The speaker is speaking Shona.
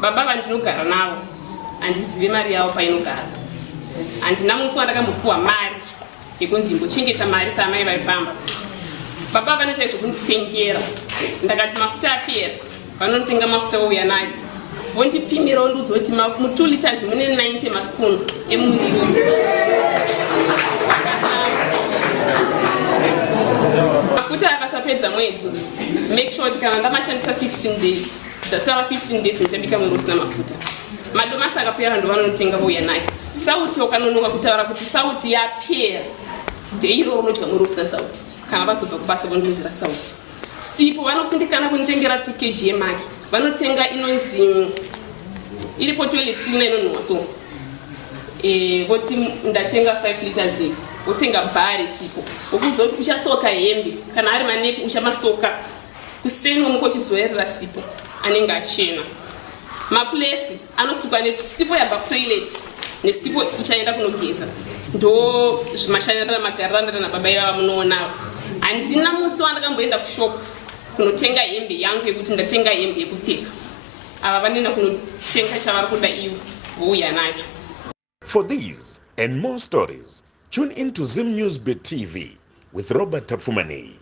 Baba vandinogara navo handizive mari yavo painogara. Handina musi wandakambopuwa mari yekunzi imbochengeta mari saamai vari pamba. Baba vanoita zvokunditengera. Ndakati mafuta apera, vanotenga mafuta ouya nayo. Vondipimira vondiudza kuti mu2 liters mune 90 maspoon emuriwo. Mafuta akasapedza mwedzi. Make sure kuti kana ndamashandisa 15 days, zvasara 15 days ndichabika mwiri usina mafuta. Madomasi akapera ndo vanotenga vouya nayo. Sauti wakanonoka kutaura kuti sauti yapera. Ndeiro unodya mwiri usina sauti. Kana vazobva kubasa vondiunzira sauti. Sipo vanokundikana kunitengera 2 kg yemaki. Vanotenga inonzi iripo toilet cleaner inonhuwa so. Voti ndatenga 5 liters wotenga bhari sipo. Ukudza kuti uchasoka hembe kana ari manepi uchamasoka. Kuseni womuko chizoerera sipo anenge achena. Maplates anosuka nesipo yabva kutoilet nesipo ichaenda kunogeza. Ndo zvimashanira magarandana baba ivava munoona. Handina musi wandakamboenda kushop kunotenga hembe yangu yekuti ndatenga hembe yekupfeka. Ava vanoenda kunotenga chavari kuda ivo vouya nacho. For these and more stories, tune in to Zim News Bit TV with Robert Tafumani.